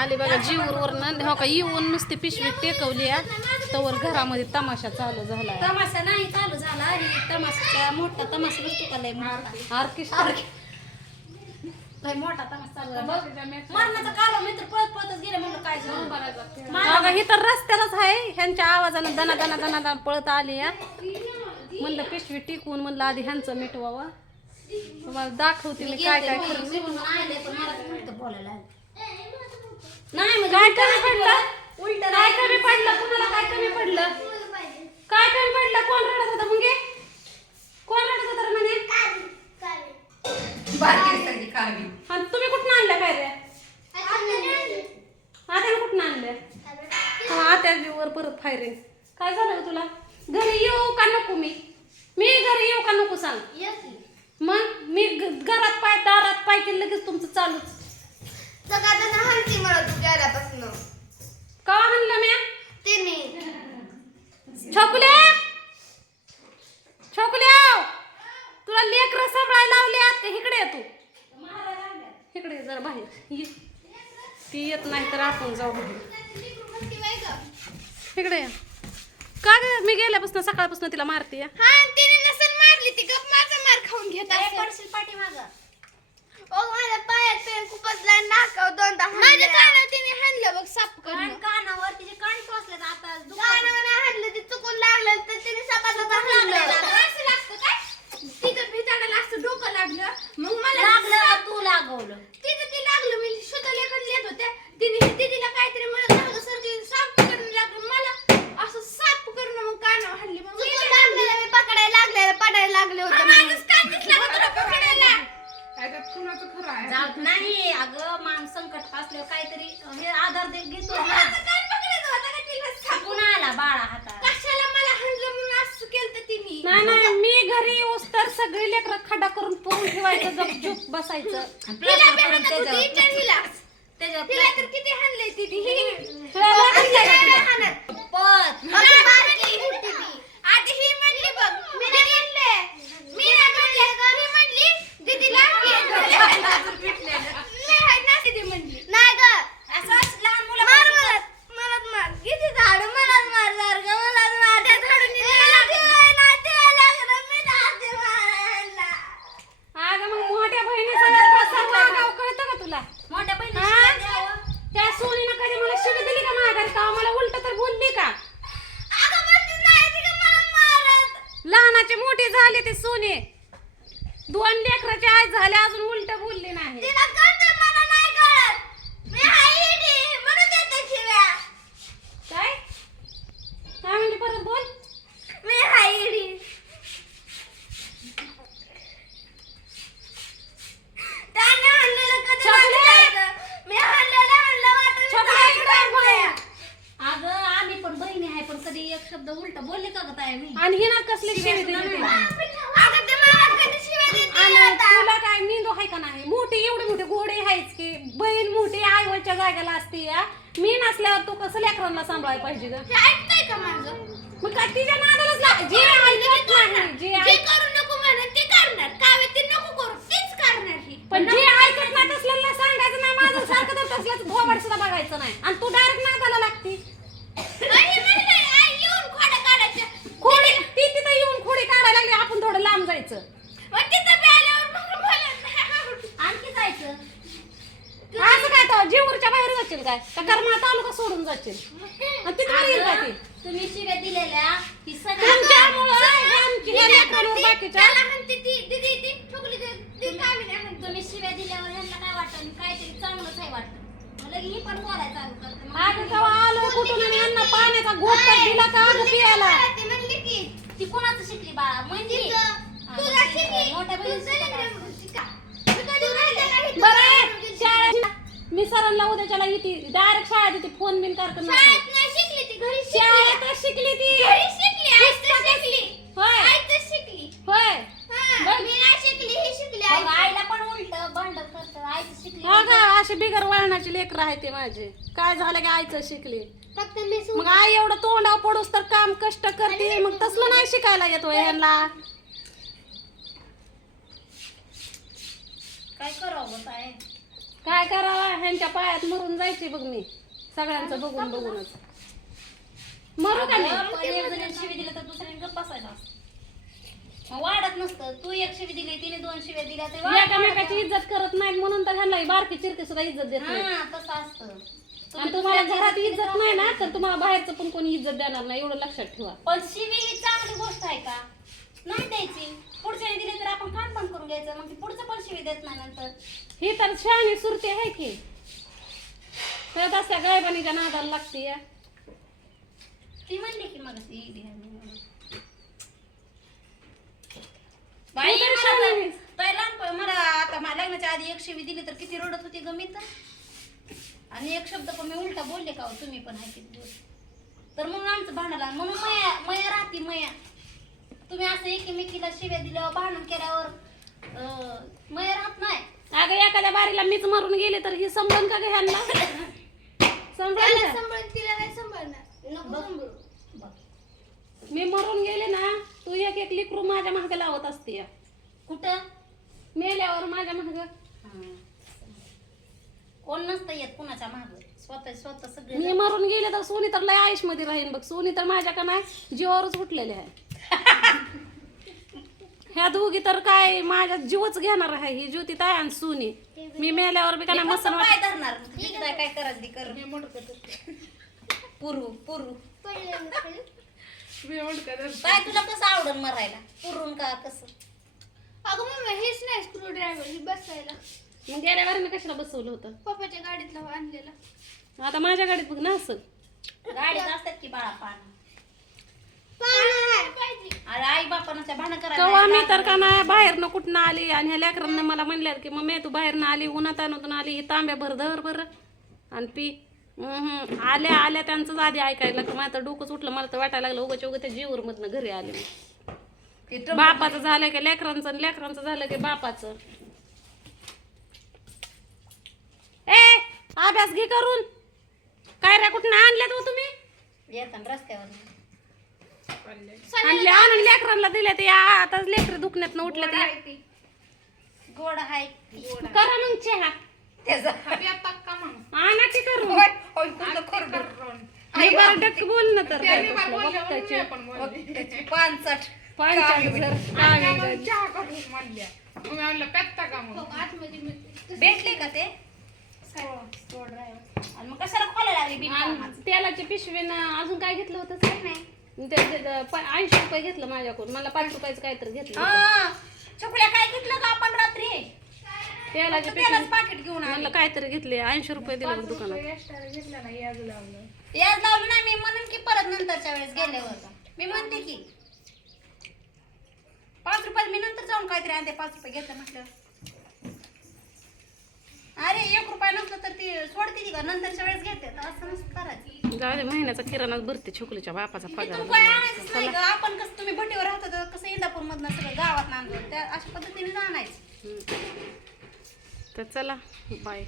आली बघा जीवरवरनं हो का येऊन नुसती पिशवी टेकवली या तवर घरामध्ये तमाशा चालू झाला तमाशा नाही चालू झाला. आणि तमाशाचा मोठा तमाशा नसतो का लय मोठा? ऑर्केस्ट्रा लय मोठा तमाशा चालू झाला. बघ, मरणाचा कालो मी तर पळत पळतच गेले म्हणलं काय झालं? बघा ही तर रस्त्यालाच आहे. ह्यांच्या आवाजानं दना दना दना दना पळत आली या म्हणलं पिशवी टिकवून म्हणलं आधी ह्यांचं मिटवावं. तुम्हाला दाखवते मी काय काय तर बोलायला. नाही म्हणजे काय कमी पडलं? उलट काय कमी पडलं? कुणाला काय कमी पडलं? काय कमी पडलं? कोण रडत होतं मुंगे? कोण रडत होतं रे म्हणे? आणि तुम्ही कुठून आणल्या काय रे? आत्याने कुठून आणल्या हा आत्या वर परत फायरिंग काय झालं ग तुला? घरी येऊ का नको मी? मी घरी येऊ का नको सांग? मग मी ग- घरात पाय दारात पाय की लगेच तुमचं चालूच. का आणलं म्या? छोकुल्या छोकुल्या तुला लेकर सांभाळायला का? इकडे ये तू. इकडे जरा बाहेर. ये. ती येत नाही तर आपण जाऊ इकडे ये. का ग? मी गेल्यापासून सकाळपासून तिला मारते या काय पडशील पाठीमागं? माझ्या कानावर तिने हाणलं बघ साप कान करणं कानावर तिचे कान टोचलेत आता कानावर हाणलं ते चुकून लागलं तर तिने सापाचं हाणलं असं लागतं काय तिथं भिताडाला असं डोकं लागलं मग मला लागलं का तू लागवलं तिथं ते लागलं मी शोधाल्याकडे येत होत्या तिने तिला काहीतरी म्हणत लागलं सर ते साप करून लागलं मला असं साप करणं मग कानावर हाणली मग मी पकडायला लागले पडायला लागले होते माझंच कान दिसलं का तुला पकडायला जात नाही. अगं मान संकट असल्यावर काहीतरी हे आधार दे घेतो ना. आला बाळा हातात. नाही नाही मी घरी येऊस तर सगळी लेकरं खडा करून पुरून ठेवायचं गपचूप बसायचं. हाणत होती, त्याच्यावर तिला का तुला? पत आधी आधी ही म्हणली बघ मी नाही म्हणले मी नाही म्हणले ही म्हणली दीदीला नाही ना दीदी म्हणली नाही ग असं लहान मुलं मार मला मला मार किती झाड मला मार झाड ग मला मार त्या झाडून अगं मग मोठ्या बहिणीचं कसं वागावं कळतं का तुला मोठ्या बहिणी हा? शिव्या द्यावं. त्या सोनीनं कधी मला शिवी दिली का माघारी का मला उलट तर बोलली का लहानाची मोठी झाली ती सोने. दोन लेकराच्या आज झाल्या अजून उलट बोलली नाही काय काय म्हणजे परत बोल मी हायडी त्याने हाणलेलं कधी छकुली! वाटायचं? मी हाणलेलं हाणलं वाटून मी छकुली, काय इकडे ये, करते? अगं आम्ही पण बहिणी आहे पण कधी एक शब्द उलट बोलले का ग ताई मी आणि हिनं कसली शिवी दिली तिला अगं ते मला कधी शिव्या देते आणि आता? तुला काय मेंदू आहे का नाही मोठी एवढी मोठी गोडी आहेच की बहीण मोठी आईवरच्या जागेला असते या. मी नसल्यावर तू कसं लेकरांना सांभाळायला पाहिजे ग? हे ऐकतंय का माझं? मग काय तिच्या नादालाच लाग जे ऐकत नाही जे जे ऐक- करू नको म्हणून ते करणार. कावे ते नको करू. तेच करणार ही. पण जे ऐकत नाही तसल्याला सांगायचं नाही माझं सारखं तर भोवाड सुद्धा बघायचं नाही. आणि तू डायरेक्ट नादाला लागती आई म्हणते, आई येऊन खोड्या काढायच्या. खोडी ती तिथं येऊन खोडी काढायला लागली आपण थोडं लांब जायचं मग तिथं बी आल्यावर मग मला आणखी जायचं असं काय तर जीवरच्या बाहेर जाशील काय? का कर्मा तालुका सोडून जाशील? आणि तिथं ती तुम्ही शिव्या दिलेल्या ही सगळ्या तुमच्यामुळं ह्या- ह्या लेकरांवर बाकीच्या. त्याला म्हणते ती दीदी ती ठोकली ती ती कावी नाही म्हणते. तुम्ही शिव्या दिल्यावर ह्यांना काय वाटतं? काहीतरी चांगलंच आहे वाटतं. मला ही पण बोलायला चालू करते. मग आता तेव्हा आलो कुठून आणि यांना पाण्याचा घोट तर दिला का अगं पियाला? ती म्हणली की ती कोणाचं शिकली बाळा म्हणजे शिकली. मोठ्या बहिणीचं शिका. बरं शाळेत मी सरांना उद्याच्याला येते डायरेक्ट शाळेत येते फोन बिन करत नाही शाळेत नाही शिकली ती घरी शिकली. शाळेतच शिकली ती. घरी शिकली आईच तर शिकली. होय. आईच शिकली. होय. हा, बघ. मी नाही शिकली ही शिकली बघ, आई. आईला पण उलट करत शिकली. हा का? असे बिगर वळणाचे लेकर आहे ते माझे. काय झालं की आईचं शिकली. फक्त मी मग आई एवढं तोंडाव पडूस तर काम कष्ट करते. मग तसलं नाही शिकायला येतो ह्यांना काय करावं काय करावा? ह्यांच्या पायात मरून जायची बघ मी. सगळ्यांचं बघून बघूनच. मरू का एक जणांनी शिवी दिलं तर दुसऱ्याने गप्प बसायला असतं. मग वाढत नसतं. तू एक शिवी दिली तिने दोन शिव्या दिल्या ते वाढत एकामेकाची इज्जत करत नाहीत म्हणून तर ह्यांना ही बारकी चिरकी सुद्धा इज्जत देत नाही हा तसं असतं. आणि तुम्हाला घरात इज्जत नाही ना तर तुम्हाला बाहेरचं पण कोणी इज्जत देणार नाही एवढं लक्षात ठेवा. पण शिवी ही चांगली गोष्ट आहे का? नाही द्यायची. पुढच्याने दिले तर आपण कान बंद करून घ्यायचं. मग ती पुढचं पण शिवी देत नाही नंतर. ही तर शहाणी सुरती आहे की. त्यात अशा गायबानीच्या नादाला लागते या. ती म्हणली की मग ती इडी आहे म्हणून. बाई तरी मला शहाणी तर- आहेस. बाई लहानपण मला आता माझ्या लग्नाच्या आधी एक शिवी दिली तर किती रडत होती गमी तर आणि एक शब्द पण मी उलटा बोलले का हो, तुम्ही पण आहे किती बोल. तर म्हणून आमचं भांडण लागलं. म्हणून मया मया राहते मया. तुम्ही असं एकमेकीला शिव्या दिल्यावर भांडण केल्यावर अं, मया राहत नाही. अगं एखाद्या बारीला मीच मरून गेले तर ही समजून का ग ह्यांना? समजून त्याला का? सांभाळून तिला नाही सांभाळणार नको सांभाळू बघ. मी मरून गेले ना तू एक एक लिकरू माझ्या मागे लावत असते. कुठं? मेल्यावर माझ्या माग. हं. कोण नसतं येत कुणाच्या माग. स्वतः स्वतः सगळे मी मरून गेले तर सोनी तर लय आयुषमध्ये राहीन बघ. सोनी तर माझ्या का नाही? जीवावरच उठलेले आहे. ह्या दोघी तर काय माझ्या जीवच घेणार आहे ही ज्योती ताय आणि सोनी. मी मेल्यावर बी का नाही मसन काय धरणार. ठीक आहे. काय करायचं ते कर. पुरू पुरू. काय तुला कसं आवडन मरायला? पुरून का कसं? अगं मम्मी हेच नाही स्क्रू ड्रायव्हर ही बसायला. मग गेल्या मी कशाला बसवलं होतं? पप्पाच्या गाडीतला आणलेला आता माझ्या गाडीत बघ ना असं. गाडीत असतात की बाळा पान पाहिजे अरे आई बापानाच्या भांडण तेव्हा मी तर करायला का नाही? बाहेरनं कुठनं आली? आणि ह्या लेकरांना मला म्हणल्यात की मम्मी तू बाहेरनं आली उन्हात आणून आली ही तांब्या भर धर बरं. आणि पी. हम्म. आल्या आल्या त्यांचंच आधी ऐकायला लागलं. माझं तर डोकंच उठलं मला तर वाटायला लागलं उगाच उगाच त्या जीवर मधनं घरी आले मी. ट्रम्प- बापाचं झालं की लेकरांचं आणि लेकरांचं झालं की बापाचं. ए अभ्यास घे करून. काय रे कुठनं आणल्यात हो तुम्ही? येताना रस्त्यावर. आणले आणून लेकरांना दिले ते आता लेकर दुखण्यात उठले ते. गोड आहे. करा मग चहा. त्याचा. आणा की होय, होय, बरं बोल ना तर. भेटले ते. आणि मग कशाला लागली तेलाची पिशवीनं अजून काय घेतलं होतं? काय नाही ऐंशी रुपये घेतलं माझ्याकडून. मला पाच रुपयाचं काहीतरी घेतलं. हा. चकुल्या काय घेतलं का आपण रात्री? तेलाची पिशवी पाकिट घेऊन आली. म्हणलं काहीतरी घेतले. ऐंशी रुपये दिले दुकानात. याच लावलं. ना मी म्हणून की परत नंतरच्या वेळेस गेल्यावर मी म्हणते की पाच रुपयात मी नंतर जाऊन काहीतरी आणते पाच रुपये घेतलं म्हटलं अरे एक रुपया नसलं तर ती सोडते ती का? नंतरच्या वेळेस घेते. तर असं नसतं करायचं. जाऊ दे महिन्याचा किराणा भरते छोकलीच्या बापाचा ते पगार. तू काय आणायचंच नाही गं. आपण कसं तुम्ही भटीवर राहतो तर कसं इंदापूर मधनं सगळं गावात आणलं त्या अशा पद्धतीने आणायचं तर चला बाय.